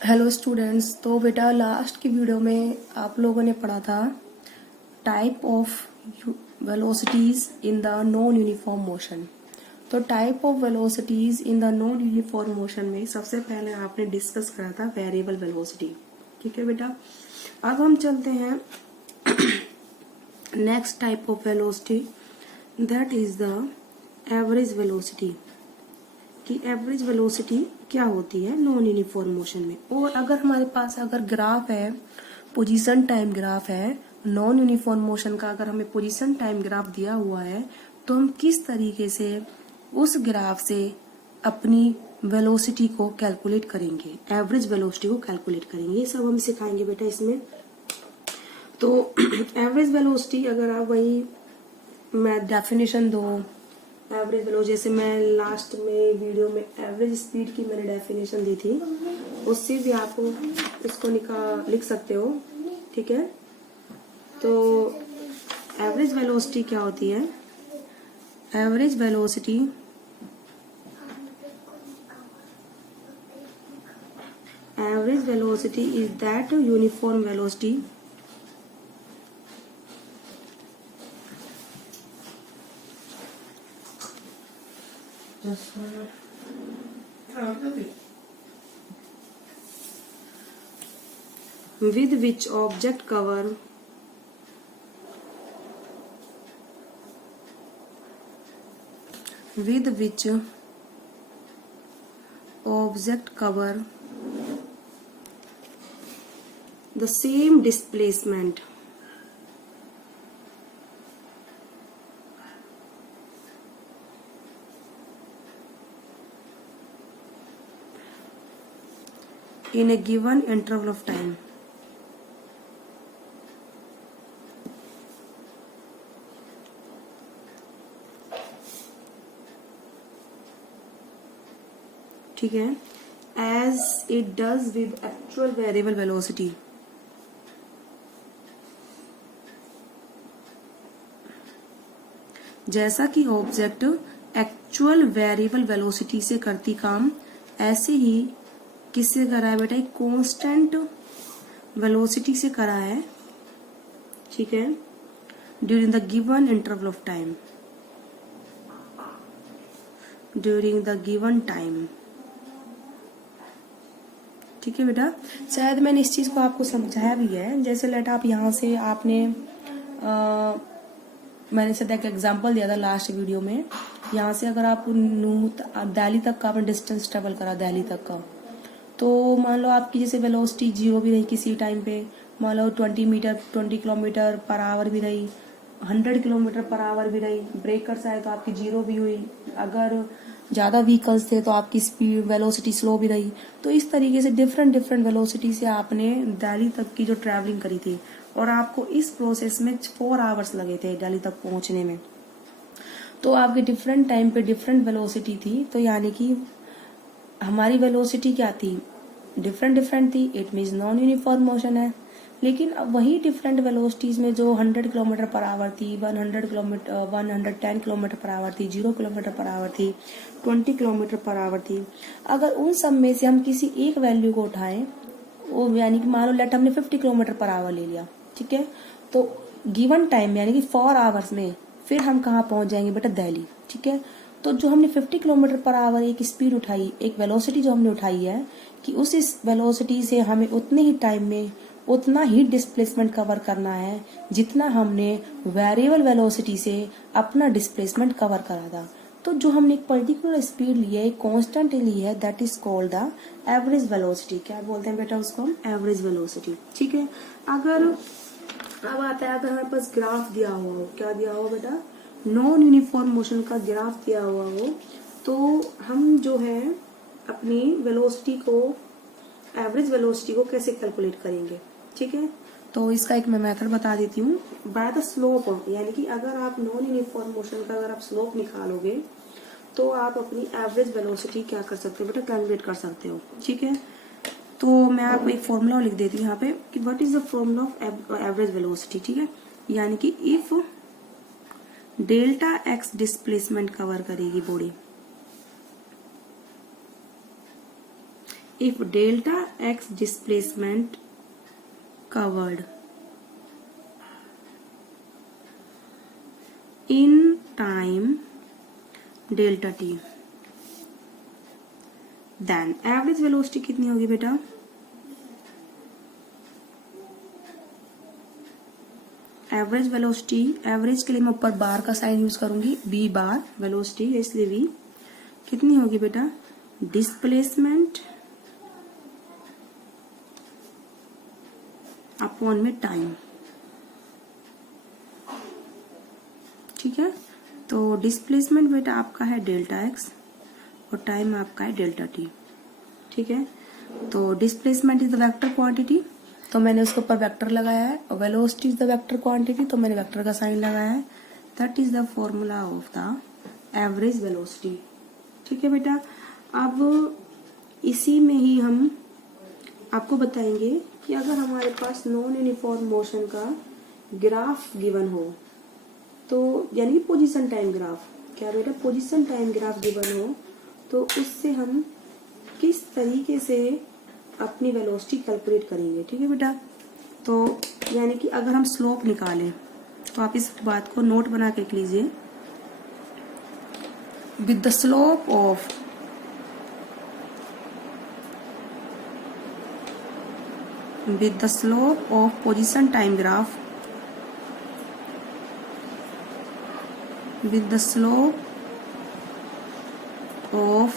Hello students. तो बेटा last की वीडियो में आप लोगों ने पढ़ा था type of velocities in the non uniform motion. तो type of velocities in the non uniform motion में सबसे पहले आपने डिस्कस करा था वेरिएबल वेलोसिटी। ठीक है बेटा, अब हम चलते हैं next type of velocity, that is the average velocity. कि एवरेज वेलोसिटी क्या होती है नॉन यूनिफॉर्म मोशन में। और अगर हमारे पास अगर ग्राफ है, पोजीशन टाइम ग्राफ है नॉन यूनिफॉर्म मोशन का, अगर हमें पोजीशन टाइम ग्राफ दिया हुआ है तो हम किस तरीके से उस ग्राफ से अपनी वेलोसिटी को कैलकुलेट करेंगे, एवरेज वेलोसिटी को कैलकुलेट करेंगे, ये सब हम सिखाएंगे बेटा इसमें। तो एवरेज वेलोसिटी अगर आप वही मैं डेफिनेशन दो एवरेज वेलोसिटी, जैसे मैं लास्ट में वीडियो में एवरेज स्पीड की मैंने डेफिनेशन दी थी, उससे भी आप इसको लिख सकते हो। ठीक है, तो एवरेज वेलोसिटी क्या होती है? Average velocity is that uniform velocity with which object cover the same displacement in a given interval of time। ठीक है, as it does with actual variable velocity। जैसा कि ऑब्जेक्ट एक्चुअल वेरिएबल वेलोसिटी से करती काम, ऐसे ही किससे करा है बेटा? कांस्टेंट वेलोसिटी से करा है। ठीक है, during the given interval of time, during the given time. ठीक है बेटा, शायद मैंने इस चीज को आपको समझाया भी है। जैसे लेट आप यहाँ से आपने मैंने सदा एक एग्जांपल दिया था लास्ट वीडियो में। यहाँ से अगर आप दिल्ली तक का आपने डिस्टेंस ट्रेवल करा, दिल्ली तक का, तो मान लो आपकी जैसे वेलोसिटी 0 भी रही किसी टाइम पे, मान लो 20 किलोमीटर पर आवर भी रही, 100 किलोमीटर पर आवर भी रही, ब्रेकर्स आए तो आपकी 0 भी हुई, अगर ज्यादा व्हीकल्स थे तो आपकी स्पीड वेलोसिटी स्लो भी रही। तो इस तरीके से डिफरेंट वेलोसिटी से आपने दिल्ली तक की जो ट्रैवलिंग करी थी, और आपको इस प्रोसेस में 4 आवर्स लगे थे दिल्ली तक पहुंचने में। तो आपके डिफरेंट टाइम पे डिफरेंट वेलोसिटी थी, तो यानी कि हमारी वेलोसिटी क्या थी? डिफरेंट थी। It means non uniform motion है। लेकिन अब वही डिफरेंट वेलोसिटीज में जो 100 किलोमीटर पर आवर थी, 110 किलोमीटर पर आवर थी, 0 किलोमीटर पर आवर थी, 20 किलोमीटर पर आवर थी, अगर उन सब में से हम किसी एक वैल्यू को उठाएं, वो यानी कि मान लो लेट हमने 50 किलोमीटर पर आवर ले लिया। ठीक है, तो गिवन टाइम यानी कि 4 आवर्स में फिर हम कहाँ पहुंच जाएंगे बेटा? दिल्ली। ठीक है, तो जो हमने 50 किलोमीटर पर आवर एक स्पीड उठाई, एक वेलोसिटी जो हमने उठाई है, कि उस वेलोसिटी से हमें उतने ही टाइम में उतना ही डिस्प्लेसमेंट कवर करना है जितना हमने वेरिएबल वेलोसिटी से अपना डिस्प्लेसमेंट कवर करा था। तो जो हमने एक पर्टिकुलर स्पीड ली है, एक कांस्टेंट ली है, that is called the average velocity. क्या बोलते हैं बेटा उसको? हम एवरेज वेलोसिटी। ठीक है, अगर अब आता है, अगर हमारे पास ग्राफ दिया हुआ हो, क्या दिया हुआ बेटा? नॉन यूनिफॉर्म मोशन का ग्राफ दिया हुआ हो, तो हम जो है अपनी वेलोसिटी को, एवरेज वेलोसिटी को कैसे कैलकुलेट करेंगे? ठीक है, तो इसका एक मैं मेथड बता देती हूँ। बाय द स्लोप, यानी कि अगर आप नॉन यूनिफॉर्म मोशन का अगर आप स्लोप निकालोगे तो आप अपनी एवरेज वेलोसिटी क्या कर सकते हो बेटा? कैलकुलेट कर सकते हो। ठीक है, तो मैं आपको एक फॉर्मूला लिख देती हूँ यहाँ पे कि what is the formula of average velocity. ठीक है, यानी कि if delta X displacement cover करेगी body, if delta X displacement covered in time delta T, then average velocity कितनी होगी बेटा? एवरेज वेलोसिटी, एवरेज के लिए मैं ऊपर बार का साइन यूज करूंगी, बी बार वेलोसिटी है इसलिए वी कितनी होगी बेटा? डिस्प्लेसमेंट अपॉन में टाइम। ठीक है, तो डिस्प्लेसमेंट बेटा आपका है डेल्टा एक्स और टाइम आपका है डेल्टा टी। ठीक है, तो displacement is the vector quantity, तो मैंने उसके ऊपर वेक्टर लगाया है, और velocity is the vector quantity, तो मैंने वेक्टर का साइन लगाया है। That is the formula of the average velocity. ठीक है बेटा, अब इसी में ही हम आपको बताएंगे कि अगर हमारे पास नॉन यूनिफॉर्म मोशन का ग्राफ गिवन हो, तो यानी पोजीशन टाइम ग्राफ, क्या बेटा? पोजीशन टाइम ग्राफ गिवन हो, तो उससे हम किस तरीके से अपनी वेलोसिटी कैलकुलेट करेंगे। ठीक है बेटा, तो यानी कि अगर हम स्लोप निकालें, तो आप इस बात को नोट बना के लिख लीजिए। With the slope of position time graph, with the slope of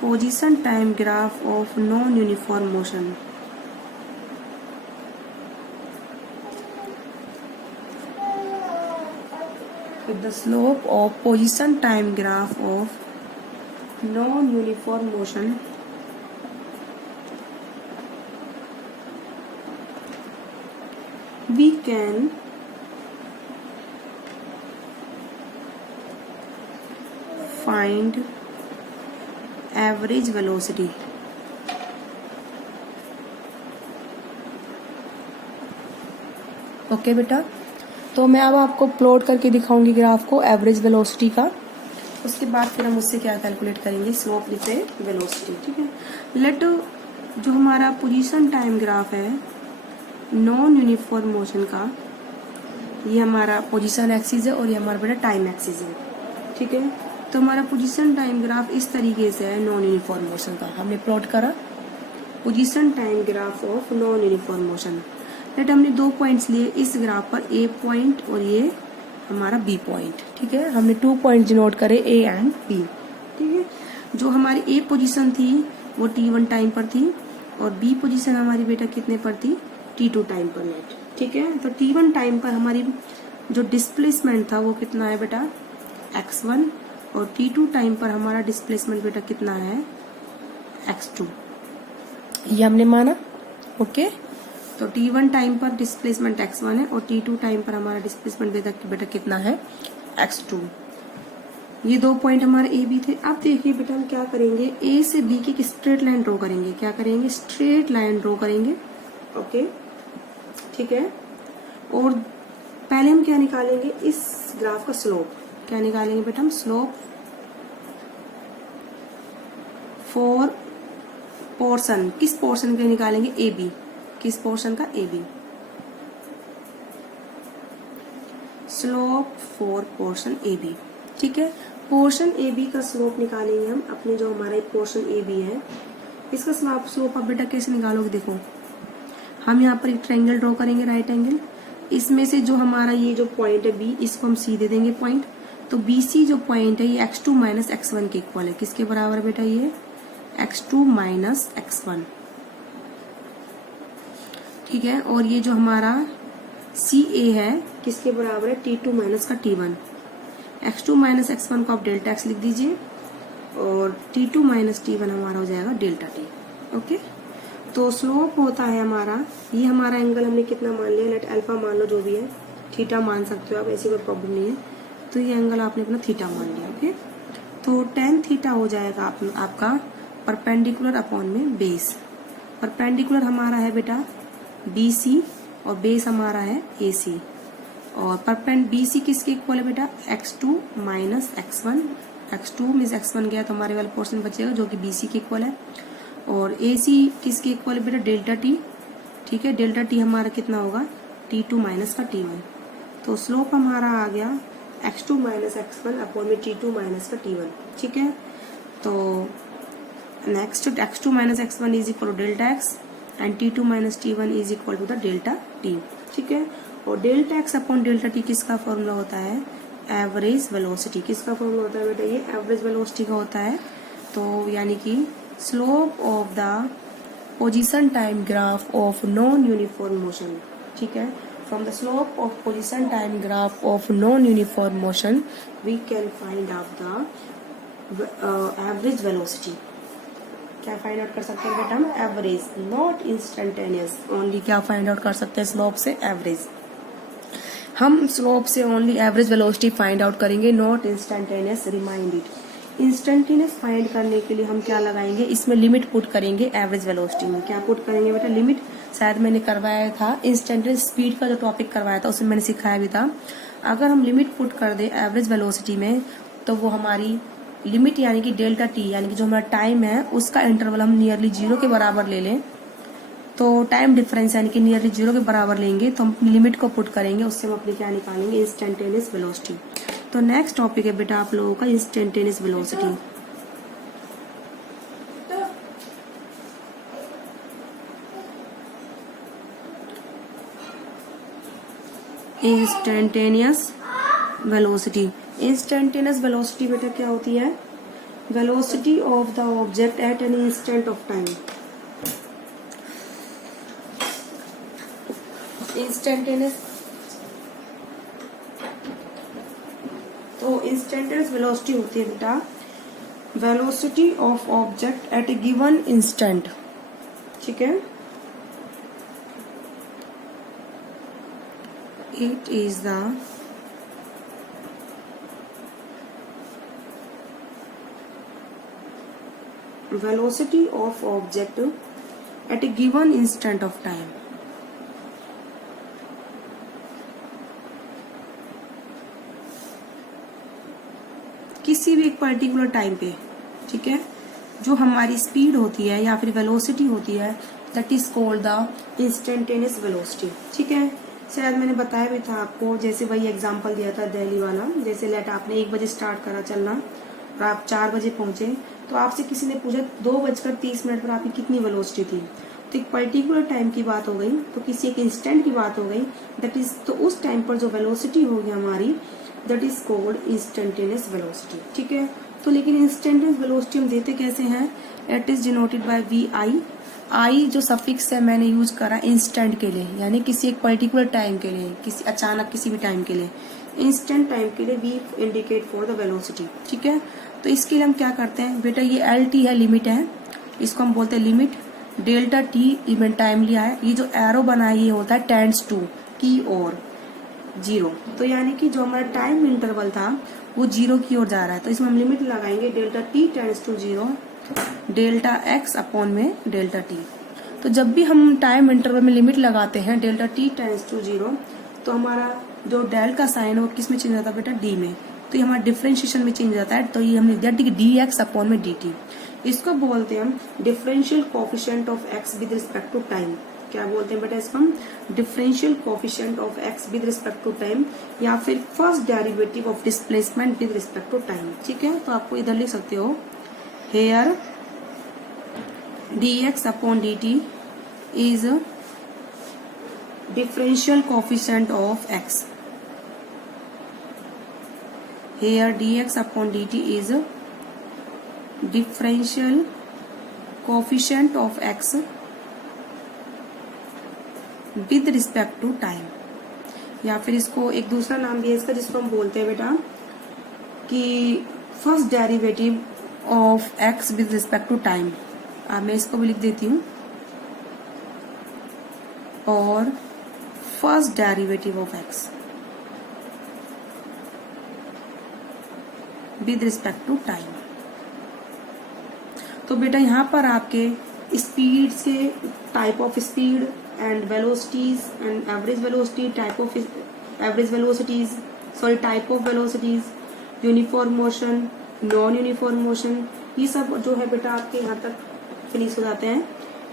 position time graph of non-uniform motion, with the slope of position time graph of non-uniform motion, we can find average velocity। Okay बेटा, तो मैं अब आपको plot करके दिखाऊंगी graph को average velocity का, उसके बाद फिर हम उससे क्या कैलकुलेट करेंगे? स्लोप से वेलोसिटी। ठीक है, लेट जो हमारा पोजीशन टाइम ग्राफ है नॉन यूनिफॉर्म मोशन का, ये हमारा पोजीशन एक्सिस है और ये हमारा बेटा टाइम एक्सिस है। ठीक है, तो हमारा पोजीशन टाइम ग्राफ इस तरीके से है नॉन यूनिफॉर्म मोशन का, हमने प्लॉट करा position time graph of non uniform motion. Let हमने 2 पॉइंट्स लिए इस ग्राफ पर, ए पॉइंट और ये हमारा बी पॉइंट। ठीक है, हमने 2 पॉइंट डिनोट करे, ए एंड बी। ठीक है, जो हमारी ए पोजीशन थी वो t1 टाइम पर थी और बी पोजीशन हमारी बेटा कितने पर थी? t2 टाइम पर नेट। ठीक है, तो t1 टाइम पर हमारी जो डिस्प्लेसमेंट था वो कितना है बेटा? x1, और t2 टाइम पर हमारा डिस्प्लेसमेंट बेटा कितना है? x2। ये हमने माना। ओके, तो t1 टाइम पर डिस्प्लेसमेंट x1 है और t2 टाइम पर हमारा डिस्प्लेसमेंट बेटा कितना है? x2। ये 2 पॉइंट हमारे ए बी थे। अब देखिए बेटा हम क्या करेंगे, ए से बी की एक स्ट्रेट लाइन ड्रॉ करेंगे। क्या करेंगे? स्ट्रेट लाइन ड्रॉ करेंगे। ओके, ठीक है, और पहले हम क्या निकालेंगे? इस ग्राफ का स्लोप। क्या निकालेंगे बेटा हम? Slope for portion. किस पोर्शन के निकालेंगे? A B. किस पोर्शन का? A B. Slope for portion A B. ठीक है, पोर्शन ए बी का स्लोप निकालेंगे हम अपने, जो हमारा एक पोर्शन ए बी है इसका स्लोप आप बेटा कैसे निकालोगे? देखो हम यहाँ पर एक ट्रायंगल ड्रॉ करेंगे, राइट एंगल। इसमें से जो हमारा ये जो पॉइंट है बी, इसको हम सी दे देंगे पॉइंट। तो बी सी जो पॉइंट है ये x2 माइनस x1 के इक्वल है। किसके बराबर है बेटा? ये x2 माइनस x1। ठीक है, और ये जो हमारा सी ए है किसके बराबर है? t2 माइनस का t1। x2 माइनस x1 को आप डेल्टा x लिख दीजिए और t2 माइनस t1 हमारा हो जाएगा डेल्टा t। ओके, तो स्लोप होता है हमारा, ये हमारा एंगल हमने कितना मान लिया? लेट अल्फा मान लो, जो भी है, थीटा मान सकते हो आप, ऐसी कोई प्रॉब्लम नहीं है। तो ये एंगल आपने अपना थीटा मान लिया। ओके, तो tan थीटा हो जाएगा आपका परपेंडिकुलर अपॉन में बेस। परपेंडिकुलर हमारा है बेटा BC और बेस हमारा है AC। और परपेंड BC किसके इक्वल है बेटा? x2 minus x1 x2 means x1 गया तो हमारे वाला पोर्शन बचेगा जो कि bc के इक्वल है। और ac किसके इक्वल है बेटा, डेल्टा टी। ठीक है, डेल्टा टी हमारा कितना होगा, t2 माइनस का t1। तो स्लोप हमारा आ गया x2 माइनस x1 अपॉन में t2 माइनस का t1। ठीक है, तो next x2 minus x1 is equal to delta x and t2 minus t1 is equal to the delta t। ठीक है, और delta x upon delta t किसका formula होता है, एवरेज वेलोसिटी। किसका फॉर्मूला होता है बेटा, ये एवरेज वेलोसिटी का होता है। तो यानी कि slope of the position time graph of non uniform motion. ठीक है, from the slope of position time graph of non uniform motion we can find out the average velocity. क्या फाइंड आउट कर सकते हैं बेटा हम, एवरेज, नॉट इंस्टेंटेनियस। ओनली क्या find out कर सकते हैं स्लोप से, एवरेज। हम स्लोप से only average velocity find out करेंगे, not instantaneous. Remind it, instantaneous find करने के लिए हम क्या लगाएंगे, इसमें लिमिट पुट करेंगे एवरेज वेलोसिटी में। क्या पुट करेंगे बेटा, लिमिट। शायद मैंने करवाया था इंस्टेंटेनियस स्पीड का जो टॉपिक करवाया था उसमें मैंने सिखाया भी था। अगर हम लिमिट पुट कर दे एवरेज वेलोसिटी में तो वो हमारी लिमिट यानी कि डेल्टा टी यानी कि जो हमारा टाइम है उसका इंटरवल हम नियरली 0 के बराबर ले लें, तो टाइम डिफरेंस यानी कि नियरली 0 के बराबर लेंगे तो हम लिमिट को पुट करेंगे, उससे हम अपनी क्या निकालेंगे, इंस्टेंटेनियस वेलोसिटी। तो नेक्स्ट टॉपिक है बेटा आप लोगों का instantaneous velocity. Instantaneous velocity. Instantaneous velocity बेटा क्या होती है, velocity of the object at an instant of time. Instantaneous, तो इंस्टेंटेनियस वेलोसिटी होती है बेटा velocity of object at A given instant. ठीक है, it is the velocity of object at a given instant of time। किसी भी एक particular time पे, ठीक है, जो हमारी स्पीड होती है या फिर वेलोसिटी होती है that is called the instantaneous velocity. ठीक है, शायद मैंने बताया भी था आपको, जैसे वही एग्जांपल दिया था दिल्ली वाला। जैसे लेट आपने 1 बजे स्टार्ट करा चलना और आप 4 बजे पहुंचे, तो आपसे किसी ने पूछा 2:30 पर आपकी कितनी वेलोसिटी थी, तो एक पर्टिकुलर टाइम की बात हो गई, तो किसी एक इंस्टेंट की बात हो गई, दैट इज, तो उस टाइम पर जो वेलोसिटी होगी हमारी that is called instantaneous velocity. ठीक है, तो लेकिन इंस्टेंटेनियस वेलोसिटी हम देते कैसे हैं, it is denoted by V I. I जो सफिक्स है मैंने यूज करा इंस्टेंट के लिए, यानी किसी एक पर्टिकुलर टाइम के लिए, किसी अचानक किसी भी टाइम के लिए, इंस्टेंट टाइम के लिए we indicate for the velocity. ठीक है, तो इसके लिए हम क्या करते हैं बेटा, ये एल टी है, लिमिट है, इसको हम बोलते हैं limit. Delta T event time लिया है, ये जो एरो बना है ये होता है टेंड्स टू की ओर 0, तो यानी कि जो हमारा टाइम इंटरवल था वो 0 की ओर जा रहा है, तो इसमें हम लिमिट लगाएंगे delta t tends to 0 delta x upon में डेल्टा टी। तो जब भी हम टाइम इंटरवल में लिमिट लगाते हैं डेल्टा टी टेंड्स टू 0, तो हमारा जो डेल का साइन है वो किस में चेंज होता है बेटा, डी में, तो ये हमारा डिफरेंशिएशन में चेंज जाता है, तो ये हमने लिख दिया डी एक्स अपॉन में डी टी। इसको बोलते हैं हम differential coefficient of x with respect to time. क्या बोलते हैं बेटा इसको हम, differential coefficient of x with respect to time, या फिर first derivative of displacement with respect to time. ठीक है, तो आपको इधर लिख सकते हो, here d x upon d t is differential coefficient of x. Here dx upon dt is differential coefficient of x with respect to time, या फिर इसको एक दूसरा नाम भी है इसका जिसको हम बोलते हैं बेटा कि first derivative of x with respect to time. मैं इसको भी लिख देती हूँ, और first derivative of x with respect to time. तो बेटा यहाँ पर आपके स्पीड से type of speed and velocities and average velocity, type of average velocities, sorry type of velocities, uniform motion, non uniform motion, ये सब जो है बेटा आपके यहाँ तक फिनिश हो जाते हैं।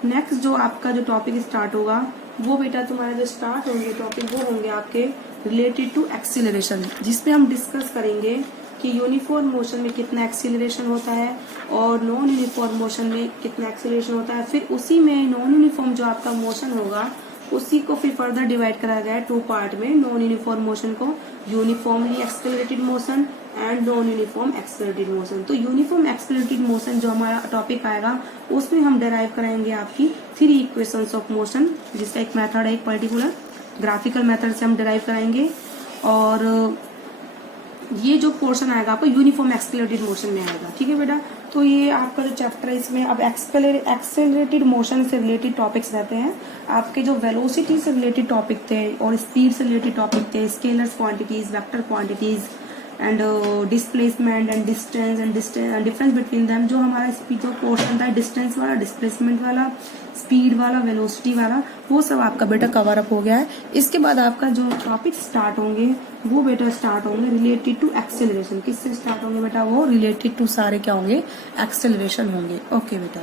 नेक्स्ट जो आपका जो टॉपिक स्टार्ट होगा वो बेटा तुम्हारा जो स्टार्ट होंगे टॉपिक वो होंगे आपके रिलेटेड टू एक्सीलरेशन, जिसपे हम डिस्कस करेंगे कि यूनिफॉर्म मोशन में कितना एक्सीलरेशन होता है और नॉन यूनिफॉर्म मोशन में कितना एक्सीलरेशन होता है। फिर उसी में नॉन यूनिफॉर्म जो आपका मोशन होगा उसी को फिर फर्दर डिवाइड करा गया है 2 पार्ट में। नॉन यूनिफॉर्म मोशन को uniformly accelerated motion and non uniform accelerated motion. तो यूनिफॉर्म एक्सेलरेटेड मोशन जो हमारा टॉपिक आएगा उसमें हम डिराइव कराएंगे आपकी 3 इक्वेशंस ऑफ मोशन, जिसका एक मेथड है, एक पर्टिकुलर ग्राफिकल मेथड से हम डिराइव कराएंगे। और ये जो पोर्शन आएगा आपको यूनिफॉर्म एक्सेलरेटेड मोशन में आएगा। ठीक है बेटा, तो ये आपका जो चैप्टर है इसमें अब एक्सेलरेटेड मोशन से रिलेटेड टॉपिक्स रहते हैं। आपके जो वेलोसिटी से रिलेटेड टॉपिक थे और स्पीड से रिलेटेड टॉपिक थे, scalar quantities, vector quantities and displacement and distance and difference between them, जो हमारा स्पीड जो पोर्शन था डिस्टेंस वाला, डिस्प्लेसमेंट वाला, स्पीड वाला, वेलोसिटी वाला, वो सब आपका बेटा कवर अप हो गया है। इसके बाद आपका जो टॉपिक स्टार्ट होंगे वो बेटा स्टार्ट होंगे रिलेटेड टू एक्सेलरेशन। किससे स्टार्ट होंगे बेटा? वो रिलेटेड टू सारे क्या होंगे? एक्सेलरेशन होंगे। ओके बेटा।